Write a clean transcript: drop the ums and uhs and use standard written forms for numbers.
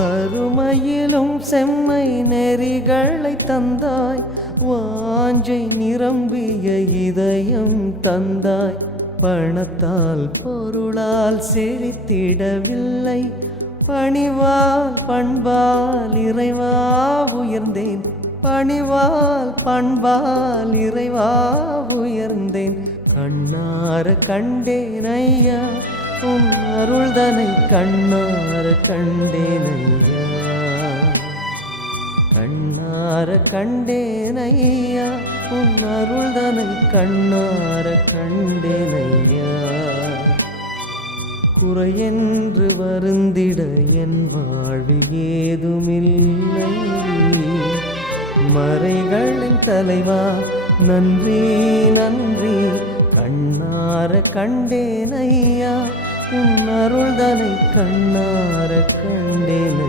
வறுமையிலும் செம்மை நெறிகளை தந்தாய், வாஞ்சை நிரம்பிய இதயம் தந்தாய். பணத்தால் பொருளால் செழித்திடவில்லை, பணிவால் பண்பால் இறைவா உயர்ந்தேன். பணிவால் பண்பால் இறைவா உயர்ந்தேன். கண்ணார கண்டேன் ஐயா உன் அருள்தனை, கண்ணார கண்டேன் ஐயா. கண்ணார கண்டேன் ஐயா உன் அருள்தனை, கண்ணார கண்டேன் ஐயா. குறையென்று வருந்திட என் வாழ்வில் ஏதுமில்லை, மறைகளின் தலைவா நன்றி நன்றி. கண்ணார கண்டேன் ஐயா உன் அருள்தனை, கண்ணார கண்டேன்.